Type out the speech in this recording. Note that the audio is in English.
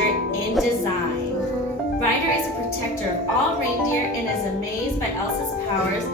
in design. Ryder is a protector of all reindeer and is amazed by Elsa's powers